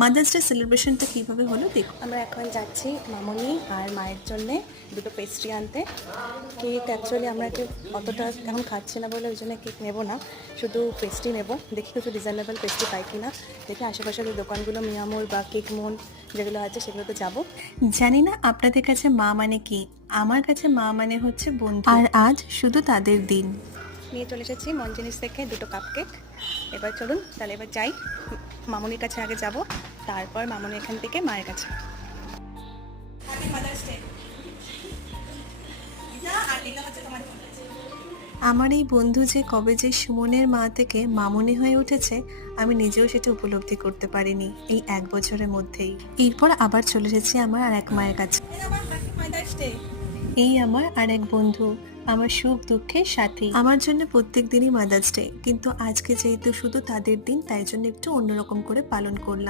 Mother's day সেলিব্রেশনটা কীভাবে হলো দেখুন। আমরা এখন যাচ্ছি মামনি আর মায়ের জন্যে দুটো পেস্ট্রি আনতে। কেক অ্যাকচুয়ালি আমরা কেউ অতটা এখন খাচ্ছি না বলে ওই জন্য কেক নেবো না, শুধু পেস্ট্রি নেবো। দেখি কিছু রিজনেবল পেস্ট্রি পাই কি না, দেখি আশেপাশের ওই দোকানগুলো মিয়ামোর বা কেক মন যেগুলো আছে সেগুলোতে যাবো। জানি না আপনাদের কাছে মা মানে কি, আমার কাছে মা মানে হচ্ছে বন্ধু, আর আজ শুধু তাদের দিন। নিয়ে চলে এসেছি মন জিনিস থেকে দুটো কাপ কেক। এবার চলুন তাহলে এবার যাই, মামনির কাছে আগে যাব, তারপর মামনি এখান থেকে মায়ের কাছে। আমার এই বন্ধু যে কবে যে সুমনের মা থেকে মামনি হয়ে উঠেছে, আমি নিজেও সেটা উপলব্ধি করতে পারিনি এই 1 বছরের মধ্যেই। এরপর আবার চলে এসেছি আমার আর এক মায়ের কাছে। এই আমার আর এক বন্ধু, আমার সুখ দুঃখের সাথী। আমার জন্য প্রত্যেক দিনই মাদার্স ডে, কিন্তু আজকে যেহেতু শুধু তাদের দিন, তাই জন্য একটু অন্যরকম করে পালন করলাম।